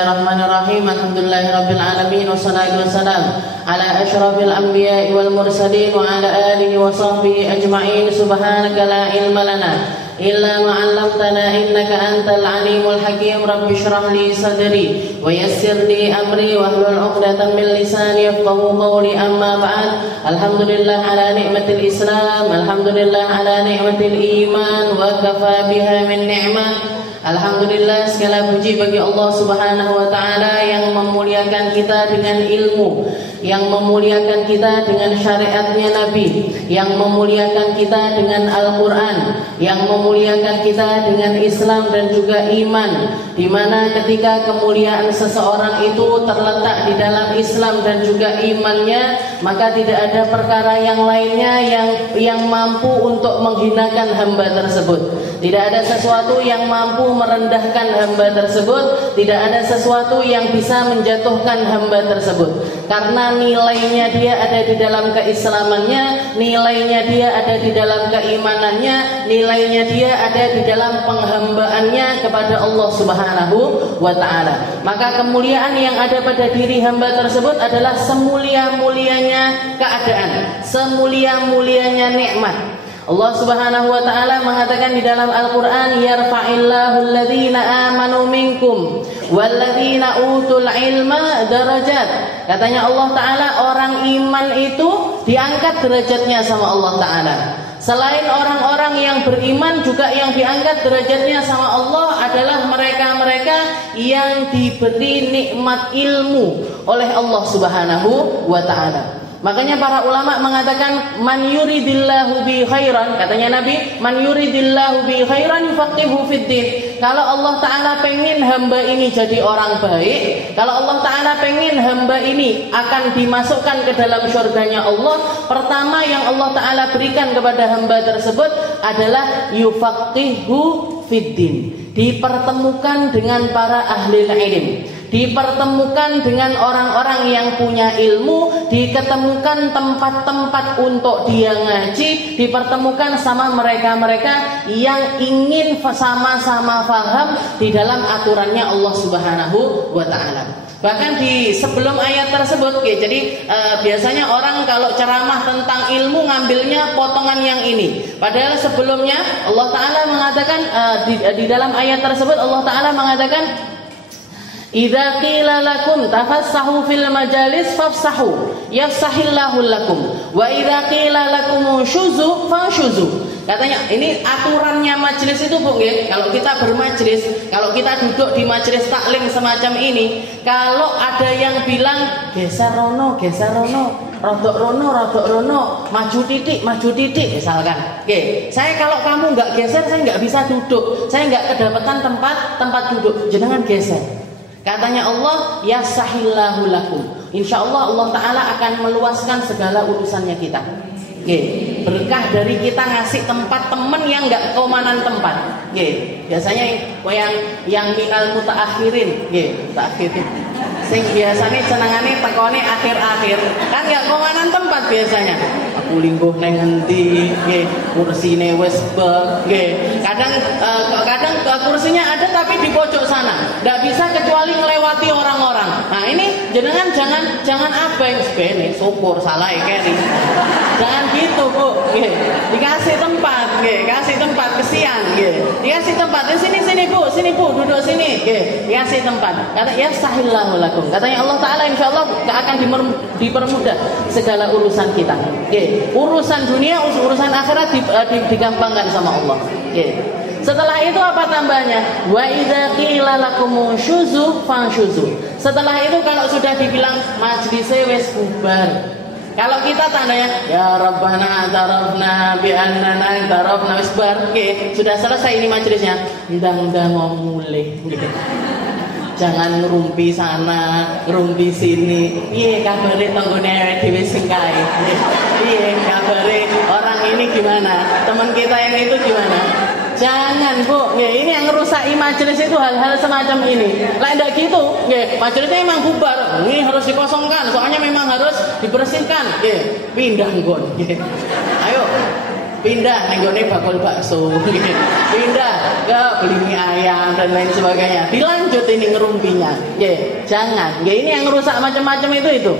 Bismillahirrahmanirrahim. Alhamdulillahirabbil alamin wassalatu wassalam ala asyrafil anbiya'i wal mursalin wa ala alihi wa sahbihi ajma'in. Subhanaka la ilma lana illa ma 'allamtana innaka antal alimul hakim. Rabbi shrah li sadri wa yassir li amri wahlul 'uqdatam min lisani yafqahu qawli. Amma ba'd. Alhamdulillah ala ni'matil Islam, alhamdulillah ala ni'matil iman wa kafa biha min ni'mah. Alhamdulillah, segala puji bagi Allah Subhanahu wa ta'ala yang memuliakan kita dengan ilmu, yang memuliakan kita dengan syariatnya Nabi, yang memuliakan kita dengan Al-Quran, yang memuliakan kita dengan Islam dan juga iman, di mana ketika kemuliaan seseorang itu terletak di dalam Islam dan juga imannya, maka tidak ada perkara yang lainnya yang mampu untuk menghinakan hamba tersebut. Tidak ada sesuatu yang mampu merendahkan hamba tersebut, tidak ada sesuatu yang bisa menjatuhkan hamba tersebut. Karena nilainya dia ada di dalam keislamannya, nilainya dia ada di dalam keimanannya, nilainya dia ada di dalam penghambaannya kepada Allah Subhanahu wa ta'ala. Maka kemuliaan yang ada pada diri hamba tersebut adalah semulia-mulianya keadaan, semulia-mulianya nikmat. Allah Subhanahu wa ta'ala mengatakan di dalam Al-Quran, yarfa'illahu alladhina amanu minkum walladhina utul ilma darajat. Katanya Allah ta'ala, orang iman itu diangkat derajatnya sama Allah ta'ala. Selain orang-orang yang beriman, juga yang diangkat derajatnya sama Allah adalah mereka-mereka yang diberi nikmat ilmu oleh Allah Subhanahu wa ta'ala. Makanya para ulama mengatakan, man yuridillahu bi khairan, katanya Nabi, man yuridillahu bi khairan yufaqihu fiddin. Kalau Allah Ta'ala pengen hamba ini jadi orang baik, kalau Allah Ta'ala pengen hamba ini akan dimasukkan ke dalam syurganya Allah, pertama yang Allah Ta'ala berikan kepada hamba tersebut adalah yufaqihu fiddin, dipertemukan dengan para ahli ilmu, dipertemukan dengan orang-orang yang punya ilmu, diketemukan tempat-tempat untuk dia ngaji, dipertemukan sama mereka-mereka yang ingin sama-sama faham di dalam aturannya Allah Subhanahu wa ta'ala. Bahkan di sebelum ayat tersebut, jadi biasanya orang kalau ceramah tentang ilmu ngambilnya potongan yang ini. Padahal sebelumnya Allah Ta'ala mengatakan, di dalam ayat tersebut Allah Ta'ala mengatakan, idza qila lakum tafassahu fil majalis fafsahu yafsahillahu lakum wa idza qila lakum syuzu fashuzu. Katanya ini aturannya majelis itu, Bu, ya. Kalau kita bermajelis, kalau kita duduk di majelis taklim semacam ini, kalau ada yang bilang geser rono, rodok rono, maju titik, misalkan. Oke, saya kalau kamu nggak geser, saya nggak bisa duduk, saya nggak kedapatan tempat duduk, jangan geser. Katanya Allah, yasahillahu lakum. Insyaallah Allah Ta'ala akan meluaskan segala urusannya kita. Oke, berkah dari kita ngasih tempat temen yang nggak keumanan tempat. Oke, biasanya yang minal mutaakhirin, mutaakhirin. Sing biasanya senangane tekone akhir-akhir, kan nggak keumanan tempat biasanya. Aku lingkuh neng ngendi, kursine wis kadang kursinya ada tapi di pojok sana, nggak bisa kecuali melewati orang-orang. Nah ini jenengan jangan abeng sebene syukur salah keri. Jangan gitu, Bu. Dikasih tempat, kasih tempat, kesian, dikasih tempat. Sini Bu, duduk sini, dikasih tempat. Kata ya sahillahu lakum. Katanya Allah Ta'ala, insyaallah akan dipermudah segala urusan kita. Urusan dunia, urusan akhirat digampangkan sama Allah. Setelah itu apa tambahnya? Wa idza qila lakum syuzu fanshuzu. Setelah itu kalau sudah dibilang majlisnya wis bubar, kalau kita tandanya ya Rabbana tarafna bi annana tarafna wis bar, sudah selesai ini majelisnya, ndang-ndang mulih. Jangan ngerumpi sana, ngerumpi sini. Piye kabare tanggone dhewe sing kae? Piye kabare orang ini gimana? Teman kita yang itu gimana? Jangan, Bu. Ini yang ngerusaki majelis itu hal-hal semacam ini. Lah ndak gitu, majelisnya memang bubar. Ini harus dikosongkan, soalnya memang harus dibersihkan. Pindah nggon. Ayo. pindah nenggone bakul bakso, pindah ke beli mie ayam dan lain sebagainya. Dilanjut ini ngerumpinya, jangan. Ini yang rusak macam-macam itu.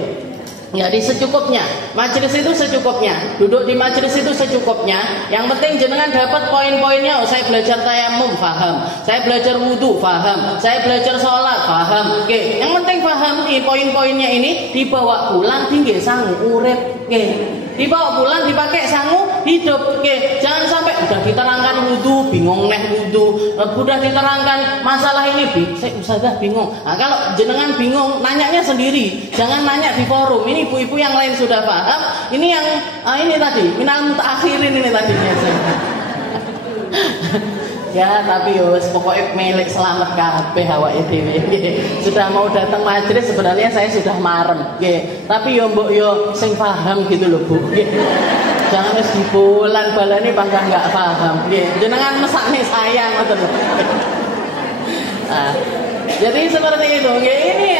Jadi secukupnya, majelis itu secukupnya, duduk di majelis itu secukupnya. Yang penting jenengan dapat poin-poinnya. Saya belajar tayamum, paham. Saya belajar wudu, paham. Saya belajar sholat, paham. Yang penting paham nih poin-poinnya ini. Dibawa pulang tinggi sangu urip, dibawa pulang dipakai sangu hidup. Jangan sampai udah diterangkan wudu bingung neh wudu, udah diterangkan masalah ini saya ustazah bingung. Nah, kalau jenengan bingung nanyanya sendiri, jangan nanya di forum. Ini ibu-ibu yang lain sudah paham. Ini yang ini tadi minal mutaakhirin ini tadinya. Ya tapi pokoknya milik selamat kabeh awake dhewe. Sudah mau datang majelis sebenarnya saya sudah marem. Tapi mbok sing paham gitu loh Bu. Jangan wis dibolan-balani bangga enggak paham. Jenengan mesakne saya ngoten lho. Jadi seperti itu. Ini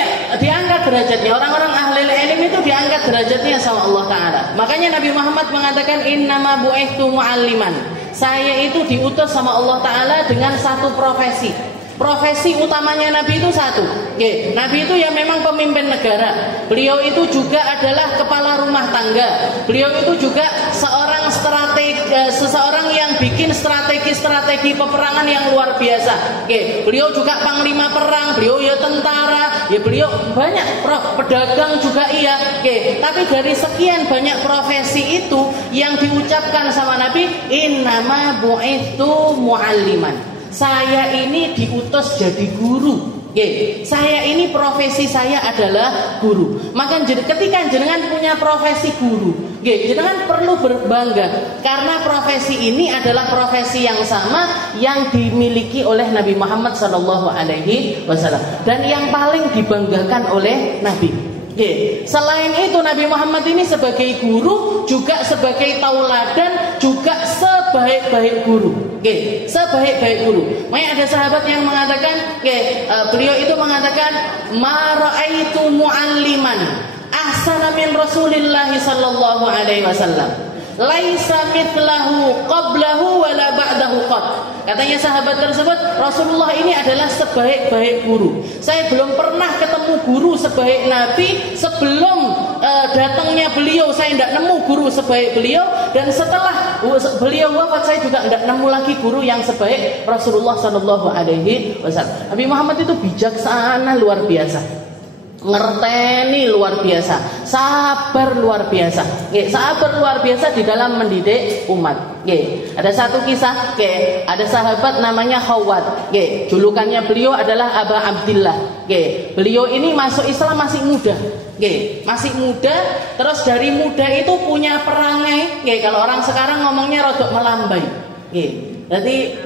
diangkat derajatnya. Orang-orang ahli ilmu itu diangkat derajatnya sama Allah Ta'ala. Makanya Nabi Muhammad mengatakan innama bu'ithtu mu'alliman. Saya itu diutus sama Allah Ta'ala dengan satu profesi. Profesi utamanya Nabi itu satu. Nabi itu ya memang pemimpin negara. Beliau itu juga adalah kepala rumah tangga. Beliau itu juga seseorang yang bikin strategi peperangan yang luar biasa. Beliau juga panglima perang. Beliau ya tentara. Ya beliau banyak pedagang juga iya. Tapi dari sekian banyak profesi itu yang diucapkan sama Nabi, innama bu'ithtu mu'alliman. Saya ini diutus jadi guru. Saya ini profesi saya adalah guru. Maka ketika jenengan punya profesi guru, jenengan perlu berbangga karena profesi ini adalah profesi yang sama yang dimiliki oleh Nabi Muhammad SAW dan yang paling dibanggakan oleh Nabi. Selain itu Nabi Muhammad ini sebagai guru juga sebagai tauladan juga sebaik-baik guru. Sebaik-baik guru. Makanya ada sahabat yang mengatakan, beliau itu mengatakan, ma ra'aitu mu'alliman ahsana min Rasulillah sallallahu alaihi wasallam. Laisa mithlahu qablahu wala ba'dahu qad. Katanya sahabat tersebut, Rasulullah ini adalah sebaik-baik guru. Saya belum pernah ketemu guru sebaik Nabi. Sebelum datangnya beliau saya tidak nemu guru sebaik beliau. Dan setelah beliau wafat saya juga tidak nemu lagi guru yang sebaik Rasulullah SAW. Nabi Muhammad itu bijaksana luar biasa, ngerteni luar biasa, sabar luar biasa. Sabar luar biasa di dalam mendidik umat. Ada satu kisah, ada sahabat namanya Khawwat. Julukannya beliau adalah Aba Abdillah. Beliau ini masuk Islam masih muda. Masih muda, terus dari muda itu punya perangai. Kalau orang sekarang ngomongnya rodok melambai. Berarti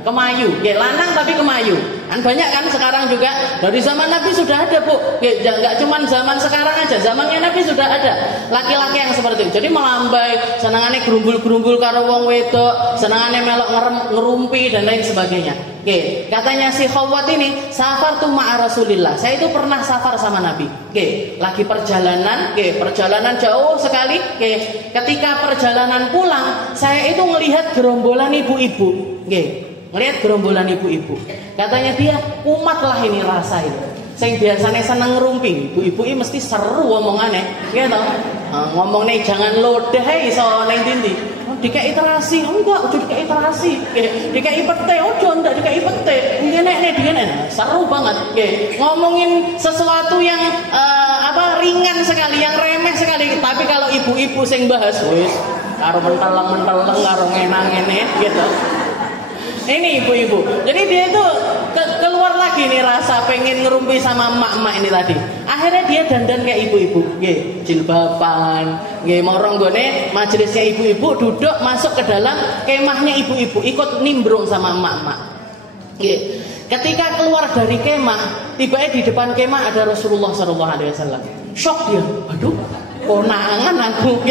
kemayu, lanang tapi kemayu. Kan banyak kan sekarang juga. Dari zaman Nabi sudah ada Bu. Enggak cuma zaman sekarang aja, zamannya Nabi sudah ada laki-laki yang seperti itu. Jadi melambai, senangane gerumbul-gerumbul karo wong wedok, senangane melok ngerumpi dan lain sebagainya. Katanya si Khawwat ini, safartu ma'a Rasulillah. Saya itu pernah safar sama Nabi. Lagi perjalanan, perjalanan jauh sekali. Ketika perjalanan pulang, saya itu melihat gerombolan ibu-ibu. Melihat gerombolan ibu-ibu. Katanya dia, umat lah ini rasa itu. Saya biasanya seneng ngerumpi. Ibu-ibu ini mesti seru ngomongane. Ngomongnya jangan lodah iso neng dindi. Dikai terasi, enggak, udah dikai terasi. Dikai pete, enggak dikai pete. Nek, seru banget. Ngomongin sesuatu yang ringan sekali, yang remeh sekali. Tapi kalau ibu-ibu sing bahas, wis karo menteleng karo ngenang-ngene gitu. Ini ibu-ibu. Jadi dia itu keluar lagi nih rasa pengen ngerumpi sama emak-emak ini tadi. Akhirnya dia dandan kayak ibu-ibu. Jilbaban. Morong gone majelisnya ibu-ibu, duduk masuk ke dalam kemahnya ibu-ibu, ikut nimbrung sama emak-emak. Ketika keluar dari kemah, tiba-tiba di depan kemah ada Rasulullah SAW. Shock dia. Aduh, konangan aku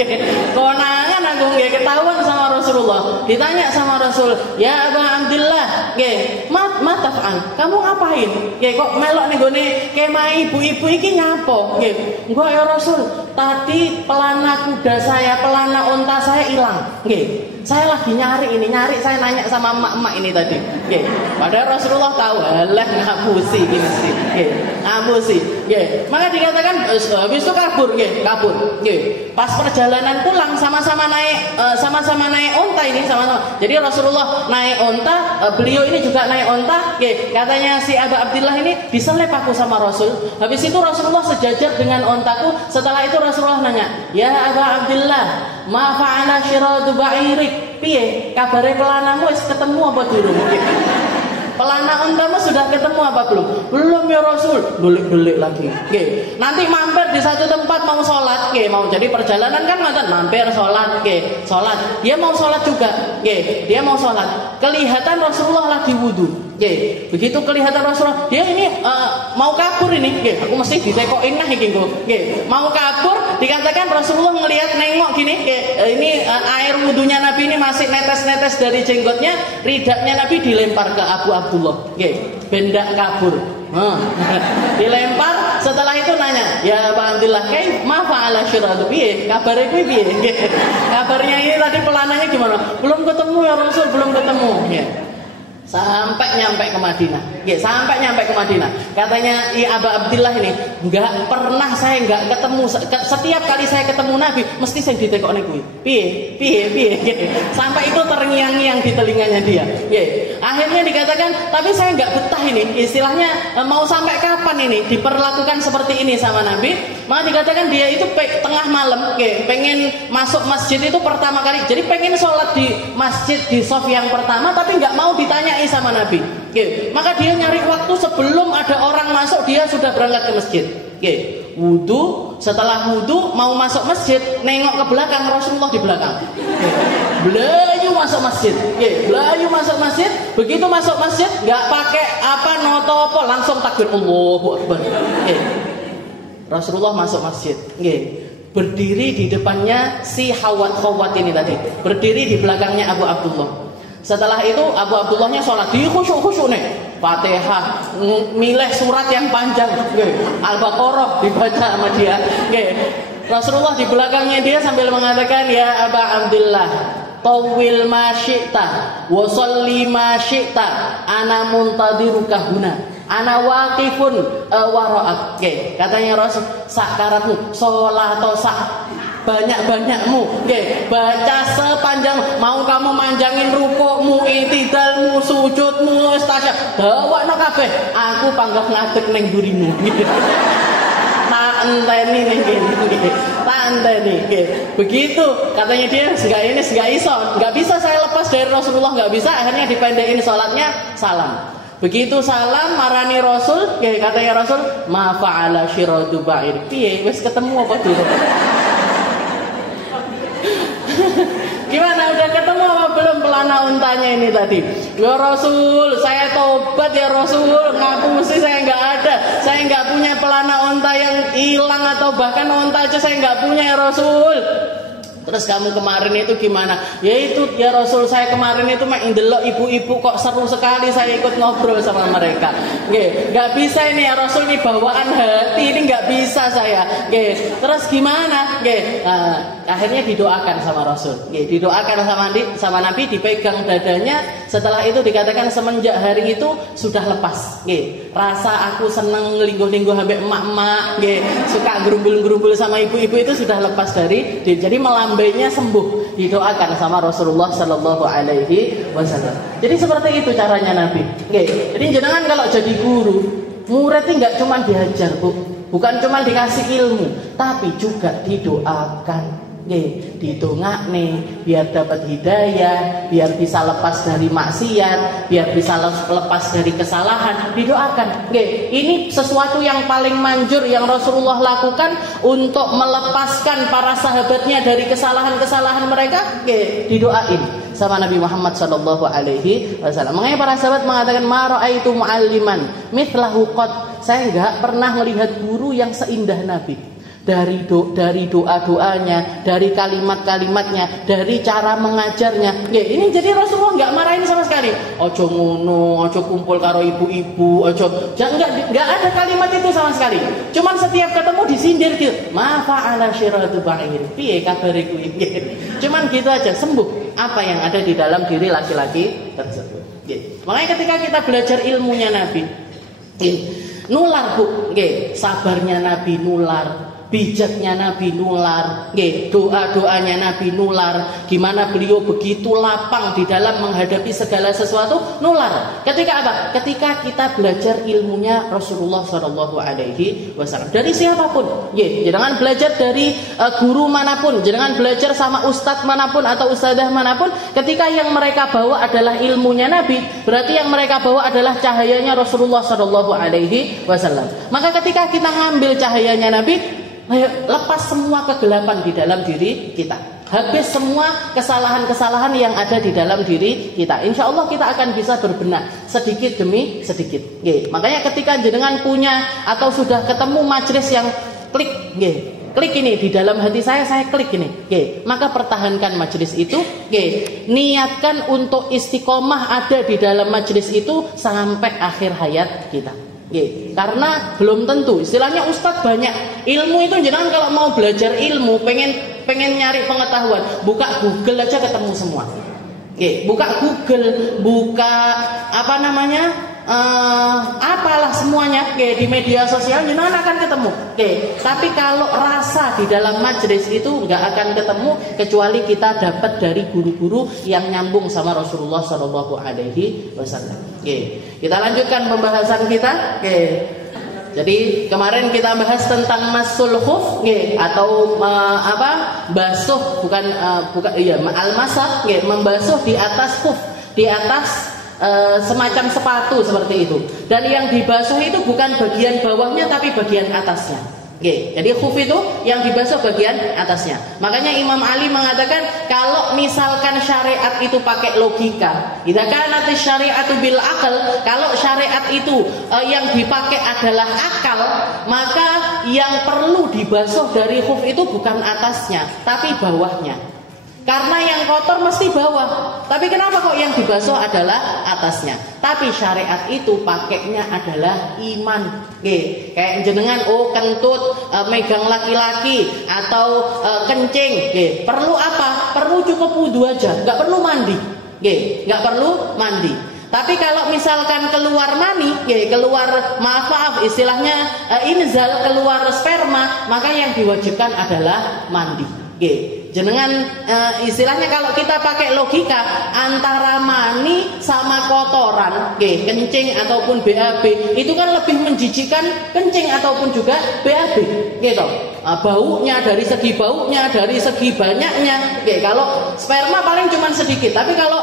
aku nggih ketahuan sama Rasulullah. Ditanya sama Rasul, "Ya Aba Abdillah, nggih, ma taf'al? Kamu ngapain? Nggih kok melok ning gone kemah ibu-ibu iki nyapa?" Nggih, "Enggak ya Rasul, tadi pelana kuda saya, pelana unta saya hilang." Nggih. Saya lagi nyari, saya nanya sama emak-emak ini tadi. Nggih. Padahal Rasulullah tahu, alah ngapusi iki mesti. Nggih, ngapusi. Nggih. Maka dikatakan habis itu kabur. Nggih. Pas perjalanan pulang sama-sama naik unta ini sama-sama. Jadi Rasulullah naik unta, beliau ini juga naik unta. Nggih. Katanya si Aba Abdillah ini diselip aku sama Rasul. Habis itu Rasulullah sejajar dengan untaku. Setelah itu Rasulullah nanya, "Ya Aba Abdillah, ma fa'ala syiradu ba'irik?" Piye kabare pelanamu wis ketemu apa durung? Pelana untamu sudah ketemu apa belum? Belum ya Rasul. Belik-belik lagi. Nggih. Nanti mampir di satu tempat mau sholat, nggih, mau jadi perjalanan kan ngoten, mampir sholat, nggih, sholat. Dia mau sholat juga, nggih. Dia mau sholat. Kelihatan Rasulullah lagi wudu. Nggih. Begitu kelihatan Rasulullah, dia ini mau kabur ini, nggih. Aku mesti ditekokin nah iki engko. Nggih. Mau kabur, dikatakan Rasulullah ngelihat nengok gini, nggih. Ini air wudunya Nabi ini masih netes-netes dari jenggotnya, ridaknya Nabi dilempar ke Abu Abdullah, nggih, bendak kabur. Dilempar, setelah itu nanya, "Ya Pak Abdullah, kayak ma fa'ala syiradu piye? Kabare kuwi piye?" Kabarnya ini tadi pelananya gimana? Belum ketemu ya Rasul, belum ketemu. Sampai nyampe ke Madinah. Sampai nyampe ke Madinah. Katanya Aba Abdillah ini, saya enggak ketemu. Setiap kali saya ketemu Nabi, mesti saya ditekokne kuwi. Piye. Sampai itu terngiang-ngiang di telinganya dia. Akhirnya dikatakan, tapi saya enggak betah ini. Istilahnya mau sampai kapan ini diperlakukan seperti ini sama Nabi? Maka dikatakan dia itu tengah malam, pengen masuk masjid itu pertama kali. Jadi pengen sholat di masjid di shaf yang pertama, tapi enggak mau ditanya sama Nabi. Maka dia nyari waktu sebelum ada orang masuk, dia sudah berangkat ke masjid. Wudu, setelah wudu mau masuk masjid, nengok ke belakang, Rasulullah di belakang. Belayu masuk masjid. Belayu masuk masjid. Begitu masuk masjid, nggak pakai noto, langsung takbir Allahu Akbar. Rasulullah masuk masjid. Berdiri di depannya si Khawat ini tadi. Berdiri di belakangnya Abu Abdullah. Setelah itu Abu Abdullahnya sholat di khusyuk nih, Fatihah, milih surat yang panjang, Al-Baqarah dibaca sama dia. Rasulullah di belakangnya dia sambil mengatakan, "Ya Aba Abdillah, tawil ma syi'ta wa sholli ma syi'ta, ana muntadiruka huna, ana waqifun wara'ak." Katanya Rasul, "Sakarapmu sholat atau banyak-banyakmu, baca sepanjang, mau kamu manjangin rukukmu, itidalmu, sujudmu, tasyahud, dawakno kabeh, aku panggah ngadeg ning mburimu." Tak enteni ning kene, tak enteni. Begitu katanya dia, enggak bisa saya lepas dari Rasulullah, enggak bisa. Akhirnya dipendekin salatnya, salam. Begitu salam marani Rasul, katanya Rasul, "Ma fa'ala syiradu ba'ir." Piye wis ketemu apa durung? Gimana, udah ketemu apa belum pelana untanya ini tadi? "Ya Rasul, saya tobat ya Rasul, ngapusi, saya nggak ada, saya nggak punya pelana unta yang hilang, atau bahkan unta aja saya nggak punya ya Rasul." "Terus kamu kemarin itu gimana?" "Ya itu ya Rasul, saya kemarin itu mek ndelok ibu-ibu kok seru sekali, saya ikut ngobrol sama mereka." Nggak bisa ini ya Rasul, ini bawaan hati, ini nggak bisa saya. Terus gimana? Akhirnya didoakan sama Rasul. Didoakan sama Nabi, dipegang dadanya. Setelah itu dikatakan semenjak hari itu sudah lepas. Rasa aku seneng lingguh-lingguh ambek emak-emak, suka gerumbul-gerumbul sama ibu-ibu itu sudah lepas dari. Jadi melambainya sembuh, didoakan sama Rasulullah Sallallahu Alaihi Wasallam. Jadi seperti itu caranya Nabi. Jadi jenengan kalau jadi guru, muridnya nggak cuma diajar, bukan cuma dikasih ilmu, tapi juga didoakan. Didongakne biar dapat hidayah, biar bisa lepas dari maksiat, biar bisa lepas dari kesalahan, didoakan. Ini sesuatu yang paling manjur yang Rasulullah lakukan untuk melepaskan para sahabatnya dari kesalahan-kesalahan mereka. Didoain sama Nabi Muhammad sallallahu alaihi wasallam. Makanya para sahabat mengatakan, "Ma ra'aitu mu'alliman mithlahu qad." Saya enggak pernah melihat guru yang seindah Nabi. dari doa-doanya, dari kalimat-kalimatnya, dari cara mengajarnya. Nggih, ini jadi Rasulullah nggak marahin sama sekali. Ojo ngono, ojo kumpul karo ibu-ibu, ojo. Nggak ada kalimat itu sama sekali. Cuman setiap ketemu disindir gitu. Ma fa'ala syiratu ba'ir. Piye kabare kuwi? Cuman gitu aja, sembuh apa yang ada di dalam diri laki-laki tersebut. Nggih. Makanya ketika kita belajar ilmunya Nabi, nular Bu, nggih, sabarnya Nabi nular. Bijaknya Nabi nular, doa-doanya Nabi nular, gimana beliau begitu lapang di dalam menghadapi segala sesuatu, nular. Ketika apa? Ketika kita belajar ilmunya Rasulullah SAW dari siapapun, jangan belajar dari guru manapun, jangan belajar sama ustadz manapun atau ustadzah manapun. Ketika yang mereka bawa adalah ilmunya Nabi, berarti yang mereka bawa adalah cahayanya Rasulullah SAW. Maka ketika kita ngambil cahayanya Nabi, ayo lepas semua kegelapan di dalam diri kita. Habis semua kesalahan-kesalahan yang ada di dalam diri kita. Insya Allah kita akan bisa berbenah sedikit demi sedikit. Makanya ketika jenengan punya atau sudah ketemu majelis yang klik, klik ini di dalam hati saya klik ini. Maka pertahankan majelis itu. Niatkan untuk istiqomah ada di dalam majelis itu sampai akhir hayat kita. Karena belum tentu, istilahnya ustadz banyak ilmu itu, jangan kalau mau belajar ilmu, pengen nyari pengetahuan, buka Google aja ketemu semua. Buka Google, buka apalah semuanya di media sosial, jangan akan ketemu. Tapi kalau rasa di dalam majelis itu nggak akan ketemu kecuali kita dapat dari guru-guru yang nyambung sama Rasulullah SAW. Kita lanjutkan pembahasan kita. Jadi kemarin kita bahas tentang masul khuf, atau basuh, bukan al-masah, membasuh di atas khuf, di atas semacam sepatu seperti itu. Dan yang dibasuh itu bukan bagian bawahnya tapi bagian atasnya. Jadi khuf itu yang dibasuh bagian atasnya. Makanya Imam Ali mengatakan kalau misalkan syariat itu pakai logika, idza kanat syariatu bil akal, kalau syariat itu yang dipakai adalah akal, maka yang perlu dibasuh dari khuf itu bukan atasnya tapi bawahnya. Karena yang kotor mesti bawah. Tapi kenapa kok yang dibasuh adalah atasnya? Tapi syariat itu pakainya adalah iman. Kayak jenengan kentut megang laki-laki atau kencing. Perlu apa? Perlu cukup wudu aja, nggak perlu mandi. Nggak perlu mandi. Tapi kalau misalkan keluar mani, keluar maaf istilahnya inzal, keluar sperma, maka yang diwajibkan adalah mandi. Jenengan istilahnya kalau kita pakai logika antara mani sama kotoran, kencing ataupun BAB, itu kan lebih menjijikkan kencing ataupun juga BAB, gitu. Baunya, dari segi baunya, dari segi banyaknya. Kalau sperma paling cuma sedikit, tapi kalau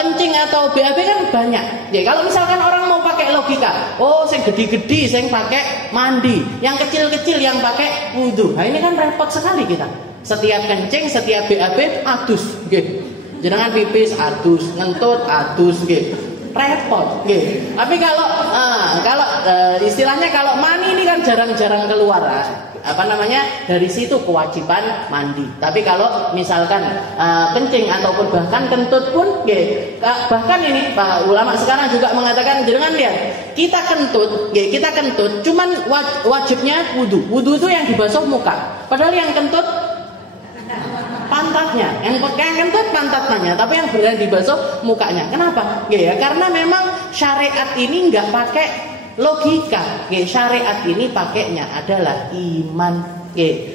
kencing atau BAB kan banyak. Kalau misalkan orang mau pakai logika, yang gede-gede yang pakai mandi, yang kecil-kecil yang pakai wudu. Nah ini kan repot sekali kita. Setiap kencing, setiap BAB adus, jangan pipis adus, ngentut adus, repot. Tapi kalau istilahnya kalau mani ini kan jarang-jarang keluar, dari situ kewajiban mandi. Tapi kalau misalkan kencing ataupun bahkan kentut pun, bahkan ini Pak ulama sekarang juga mengatakan, jangan lihat kita kentut, cuman wajibnya wudu itu yang dibasuh muka, padahal yang kentut pantatnya, yang kentut pantatnya, tapi yang benar dibasuh mukanya. Kenapa? Karena memang syariat ini nggak pakai logika. Syariat ini pakainya adalah iman.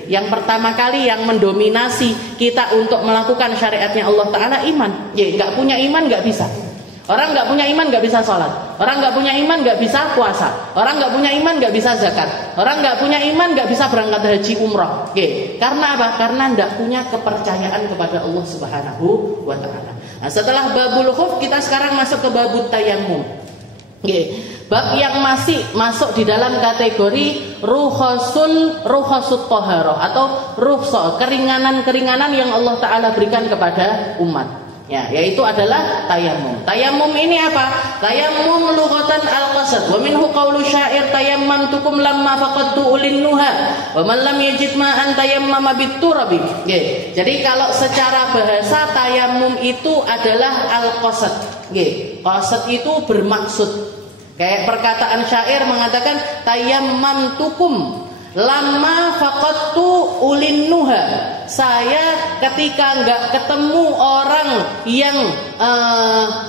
Yang pertama kali yang mendominasi kita untuk melakukan syariatnya Allah Ta'ala iman. Nggak punya iman nggak bisa. Orang nggak punya iman nggak bisa sholat. Orang nggak punya iman nggak bisa puasa. Orang nggak punya iman nggak bisa zakat. Orang nggak punya iman nggak bisa berangkat haji umroh. Karena apa? Karena nggak punya kepercayaan kepada Allah Subhanahu wa Ta'ala. Nah, setelah babul khuf, kita sekarang masuk ke babut tayammum. Bab yang masih masuk di dalam kategori rukhsut taharah atau rukhsah, keringanan-keringanan yang Allah Ta'ala berikan kepada umat. Ya, yaitu adalah tayamum. Tayamum ini apa? Tayamum lughatan al-qasad. Wa minhu qaulu syair tayammamtukum lamma faqadtu ulin nuha. Wa man lam yajid ma'an tayammama bit-turabi. Nggih. Jadi kalau secara bahasa tayamum itu adalah al-qasad. Nggih. Qasad itu bermaksud. Kayak perkataan syair mengatakan tayammamtukum lamma faqadtu ulin nuha. Saya ketika nggak ketemu orang yang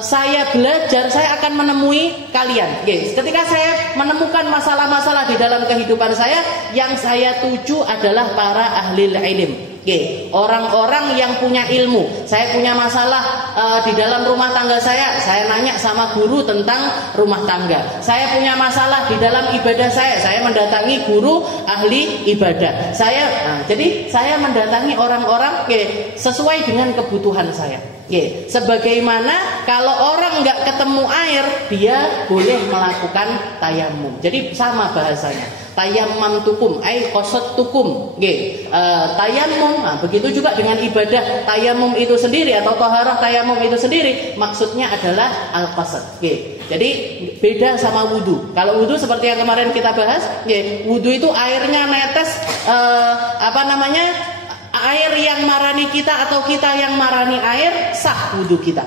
saya belajar, saya akan menemui kalian. Yes. Ketika saya menemukan masalah-masalah di dalam kehidupan saya, yang saya tuju adalah para ahli ilm. Okay. Orang-orang yang punya ilmu. Saya punya masalah di dalam rumah tangga saya nanya sama guru tentang rumah tangga. Saya punya masalah di dalam ibadah saya mendatangi guru ahli ibadah. Jadi saya mendatangi orang-orang sesuai dengan kebutuhan saya. Sebagaimana kalau orang nggak ketemu air, dia boleh melakukan tayamum. Jadi sama bahasanya. Tayammamtukum ay qasadtukum. Tayamum, begitu juga dengan ibadah tayamum itu sendiri atau taharah tayamum itu sendiri, maksudnya adalah al-qasad. Jadi beda sama wudu. Kalau wudu seperti yang kemarin kita bahas, wudu itu airnya netes air yang marani kita atau kita yang marani air, sah wudu kita.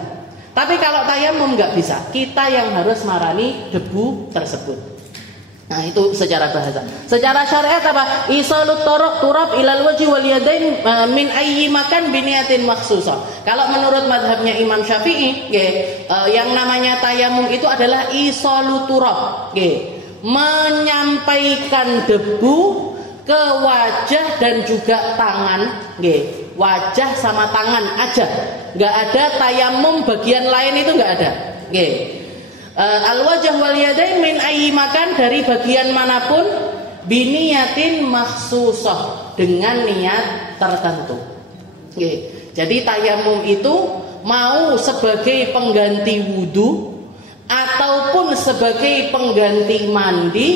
Tapi kalau tayamum nggak bisa, kita yang harus marani debu tersebut. Nah, itu secara bahasa. Secara syariat apa? Isalut turab ilal wajhi wal yadain min ayyi makan biniyatin makhsusah. Kalau menurut mazhabnya Imam Syafi'i, yang namanya tayamum itu adalah isalut turab, menyampaikan debu ke wajah dan juga tangan, wajah sama tangan aja. Nggak ada tayamum bagian lain, itu nggak ada. Al-wajah wal yadain min ayyi makan, dari bagian manapun, biniyatin makhsusah, dengan niat tertentu. Jadi tayamum itu mau sebagai pengganti wudu ataupun sebagai pengganti mandi,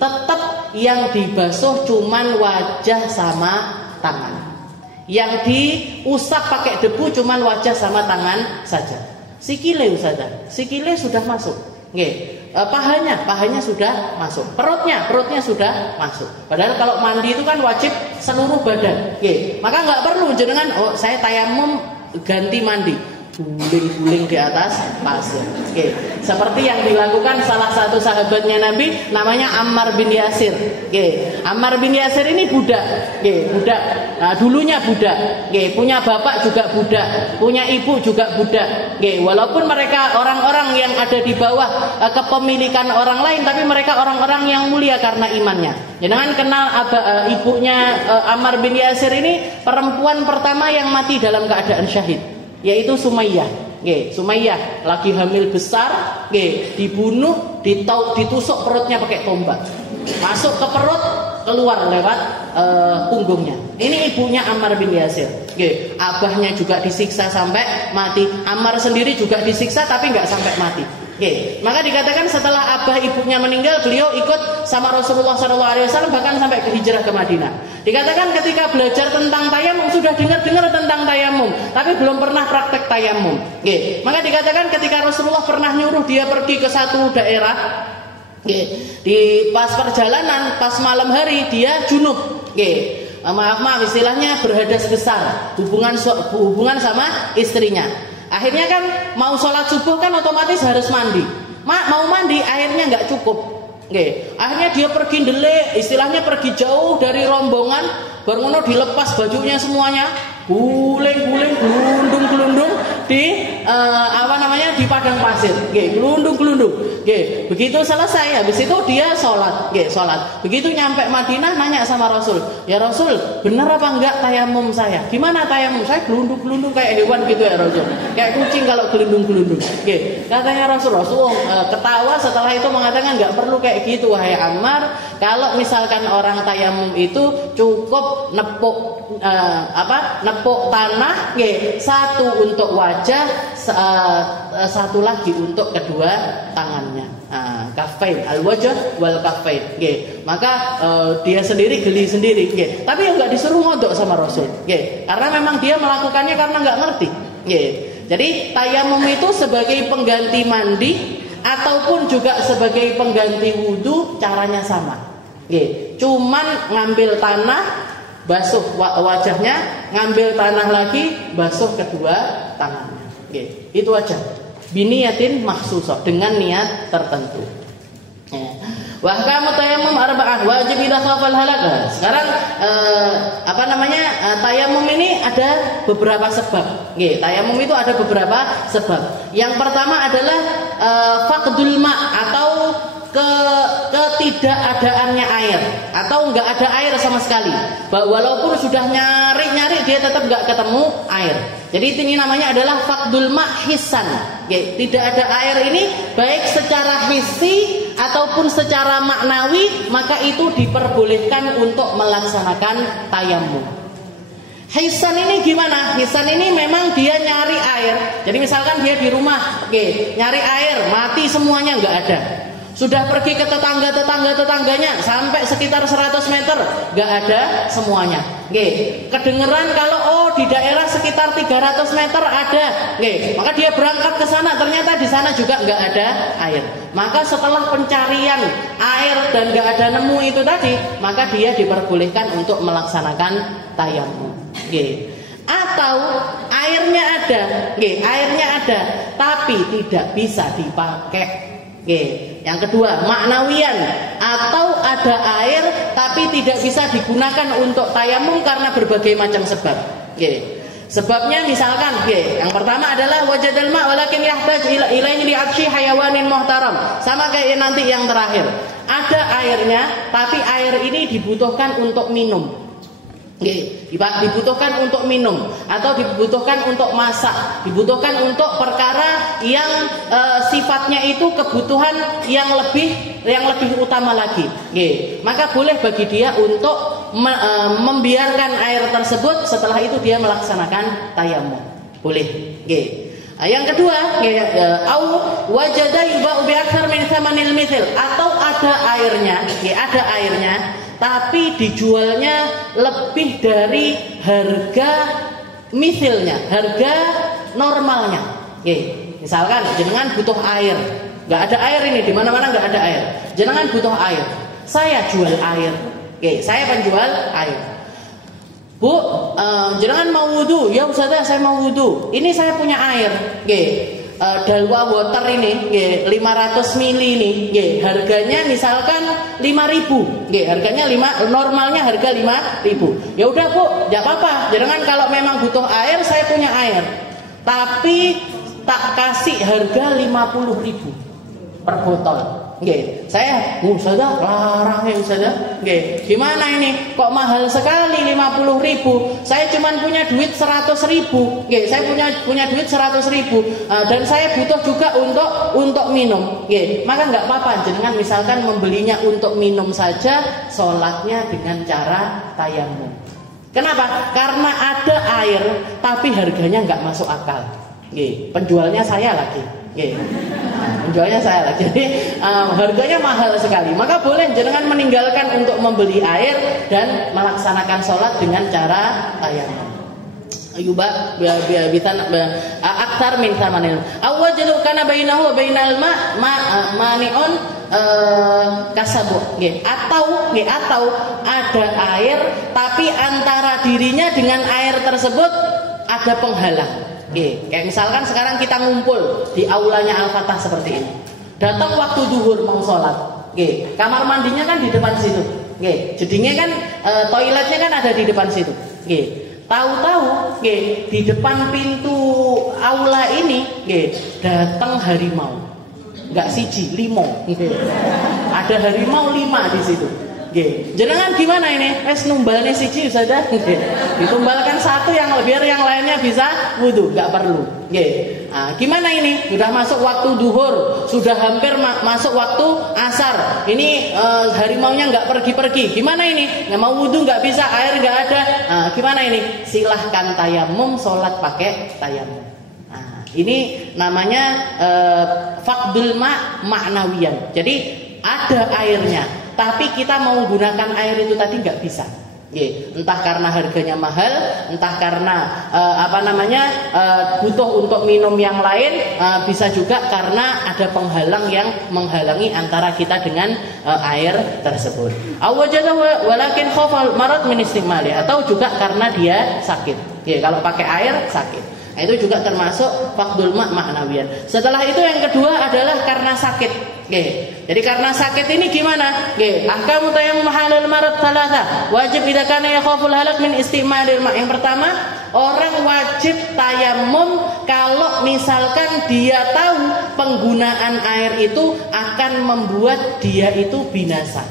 tetap yang dibasuh cuman wajah sama tangan. Yang diusap pakai debu cuman wajah sama tangan saja. Sikile Ustazah, sikile sudah masuk. Pahanya sudah masuk. Perutnya sudah masuk. Padahal kalau mandi itu kan wajib seluruh badan. Maka nggak perlu jenengan saya tayamum ganti mandi. Guling-guling di atas pasir. Seperti yang dilakukan salah satu sahabatnya Nabi, namanya Ammar bin Yasir. Ammar bin Yasir ini budak. Nah, dulunya budak. Punya bapak juga budak, punya ibu juga budak. Walaupun mereka orang-orang yang ada di bawah kepemilikan orang lain, tapi mereka orang-orang yang mulia karena imannya. Jangan kenal ibunya Ammar bin Yasir ini perempuan pertama yang mati dalam keadaan syahid, yaitu Sumayyah. Sumayyah lagi hamil besar, dibunuh, ditusuk perutnya pakai tombak, masuk ke perut, keluar lewat punggungnya. Ini ibunya Ammar bin Yasir. Abahnya juga disiksa sampai mati. Ammar sendiri juga disiksa tapi nggak sampai mati. Maka dikatakan setelah abah ibunya meninggal, beliau ikut sama Rasulullah SAW bahkan sampai ke hijrah ke Madinah. Dikatakan ketika belajar tentang tayamum sudah dengar tentang tayamum, tapi belum pernah praktek tayamum. Maka dikatakan ketika Rasulullah pernah nyuruh dia pergi ke satu daerah, di pas perjalanan, pas malam hari dia junub. Maaf istilahnya berhadas besar, hubungan sama istrinya. Akhirnya kan mau sholat subuh kan otomatis harus mandi. Mau mandi airnya nggak cukup. Akhirnya dia pergi ndelik, istilahnya pergi jauh dari rombongan, baru dilepas bajunya semuanya, guling-guling, gelundung-gelundung di di padang pasir, gelundung-gelundung. Begitu selesai, habis itu dia sholat. Begitu nyampe Madinah nanya sama Rasul, ya Rasul, benar apa enggak tayamum saya? Gimana tayamum saya? Gelundung-gelundung kayak hewan gitu ya Rasul, kayak kucing kalau gelundung-gelundung. Katanya Rasul ketawa, setelah itu mengatakan nggak perlu kayak gitu wahai Ammar. Kalau misalkan orang tayamum itu cukup nepuk tanah, satu untuk wajah, satu lagi untuk kedua tangannya. Kafain, al-wajh wal kafain. Maka dia sendiri geli sendiri. Tapi nggak disuruh ngodok sama Rasul. Karena memang dia melakukannya karena nggak ngerti. Jadi tayamum itu sebagai pengganti mandi ataupun juga sebagai pengganti wudhu, caranya sama. Cuman ngambil tanah, basuh wajahnya, ngambil tanah lagi, basuh kedua tangannya. Itu aja. Biniyatin makhsusah, dengan niat tertentu. Wa ahkamu tayammum arba'ah, wajib idza khafal halak. Sekarang tayamum ini ada beberapa sebab. Tayamum itu ada beberapa sebab. Yang pertama adalah faqdul ma, atau ketidakadaannya air, atau enggak ada air sama sekali. Walaupun sudah nyari dia tetap enggak ketemu air. Jadi ini namanya adalah faqdul ma hissan. Tidak ada air ini baik secara hissi ataupun secara maknawi, maka itu diperbolehkan untuk melaksanakan tayamum. Hissan ini gimana? Hissan ini memang dia nyari air. Jadi misalkan dia di rumah, nyari air, mati semuanya, enggak ada. Sudah pergi ke tetangganya sampai sekitar 100 meter, nggak ada semuanya. Kedengeran kalau di daerah sekitar 300 meter ada, maka dia berangkat ke sana, ternyata di sana juga nggak ada air. Maka setelah pencarian air dan nggak ada nemu itu tadi, maka dia diperbolehkan untuk melaksanakan tayamum. Atau airnya ada, tapi tidak bisa dipakai. Yang kedua, maknawian, atau ada air tapi tidak bisa digunakan untuk tayamum karena berbagai macam sebab. Sebabnya misalkan, yang pertama adalah wajadal ma walakin yahtaj ilaihi li'atshi hayawanin muhtaram. Sama kayak nanti yang terakhir. Ada airnya tapi air ini dibutuhkan untuk minum. Dibutuhkan untuk minum, atau dibutuhkan untuk masak, dibutuhkan untuk perkara yang sifatnya itu kebutuhan yang lebih utama lagi. Maka boleh bagi dia untuk membiarkan air tersebut, setelah itu dia melaksanakan tayamum. Boleh. Yang kedua, au wajada yuba'u bi aktsar min tsamanil mithil, atau ada airnya, tapi dijualnya lebih dari harga misilnya, harga normalnya. Misalkan jenengan butuh air, nggak ada air ini, di mana-mana nggak ada air. Jenengan butuh air, saya jual air. Saya penjual air. Bu, jenengan mau wudu? Ya Ustazah, saya mau wudu. Ini saya punya air. Dalwa water ini 500 mili ini, harganya misalkan 5.000. Harganya normalnya harga 5.000. Ya udah Bu, enggak apa-apa. Jangan, kalau memang butuh air, saya punya air. Tapi tak kasih harga 50.000 per botol. Saya, Ustazah, larang ya Ustazah. Gimana ini? Kok mahal sekali 50.000? Saya cuma punya duit 100.000. Saya punya duit 100.000. Dan saya butuh juga untuk minum. Maka nggak apa-apa. Jangan misalkan membelinya untuk minum saja, sholatnya dengan cara tayamum. Kenapa? Karena ada air, tapi harganya nggak masuk akal. Penjualnya saya lagi. Penjualnya saya lagi. Jadi harganya mahal sekali. Maka boleh jenengan meninggalkan untuk membeli air dan melaksanakan sholat dengan cara tayamum. Ayuba bitan aktsar min tsamanil. Awwajalu kana bainahu wa bainal mani'un kasabu. Atau ada air tapi antara dirinya dengan air tersebut ada penghalang. Kayak misalkan sekarang kita ngumpul di aulanya Al-Fatah seperti ini. Datang waktu zuhur mau sholat. Kamar mandinya kan di depan situ. Jadinya kan toiletnya kan ada di depan situ. Tahu-tahu di depan pintu aula ini datang harimau. Enggak siji, 5. Ada harimau 5 di situ. Jenengan gimana ini? Numbalnya siji saja. Ditumbalkan satu biar yang lainnya bisa wudu, nggak perlu. Gimana ini? Sudah masuk waktu duhur, sudah hampir masuk waktu asar. Ini harimaunya nggak pergi-pergi. Gimana ini? Nggak mau wudu, nggak bisa, air nggak ada. Gimana ini? Silahkan tayamum, sholat pakai tayamum. Ini namanya faqdul ma'nawiyan. Jadi ada airnya, tapi kita mau menggunakan air itu tadi nggak bisa. Entah karena harganya mahal, entah karena butuh untuk minum yang lain, bisa juga karena ada penghalang yang menghalangi antara kita dengan air tersebut. Walakin khafal marad min istimali, atau juga karena dia sakit. Kalau pakai air sakit. Nah, itu juga termasuk faqdul ma' ma'nawiyan. Setelah itu yang kedua adalah karena sakit. Jadi karena sakit ini gimana? Ahkamu tayammum halal marad thalatha. Wajib idza kana yakhaful halak min istimalil ma'. Yang pertama, orang wajib tayamum kalau misalkan dia tahu penggunaan air itu akan membuat dia itu binasa.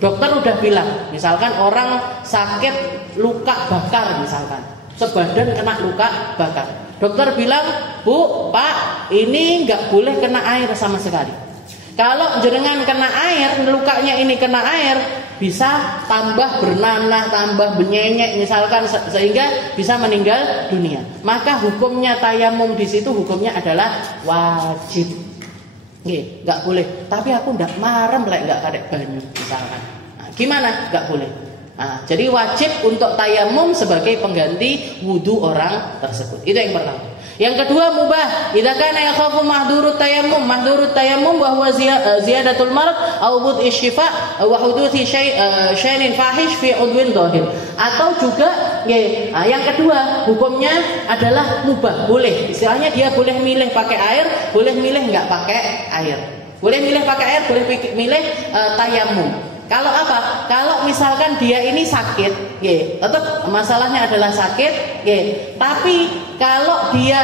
Dokter udah bilang, misalkan orang sakit luka bakar misalkan, sebadan kena luka bakar. Dokter bilang, Bu, Pak, ini nggak boleh kena air sama sekali. Kalau jenengan kena air, lukanya ini kena air, bisa tambah bernanah, tambah benyenyek misalkan, sehingga bisa meninggal dunia. Maka hukumnya tayamum di situ hukumnya adalah wajib. Nggak boleh. Tapi aku ndak marem lek nggak kadek banyu misalkan. Nah, gimana? Nggak boleh. Nah, jadi wajib untuk tayamum sebagai pengganti wudu orang tersebut. Itu yang pertama. Yang kedua, mubah. Idza kana yakhafu mahdurut tayammum wa huwa ziyadatul marad aw bud'i syifa wa huduthi syai'in fahish fi udwin dhahir. Atau juga yang kedua, hukumnya adalah mubah, boleh. Istilahnya dia boleh milih pakai air, boleh milih enggak pakai air. Boleh milih pakai air, boleh milih tayamum. Kalau apa? Kalau misalkan dia ini sakit, tetap masalahnya adalah sakit, tapi kalau dia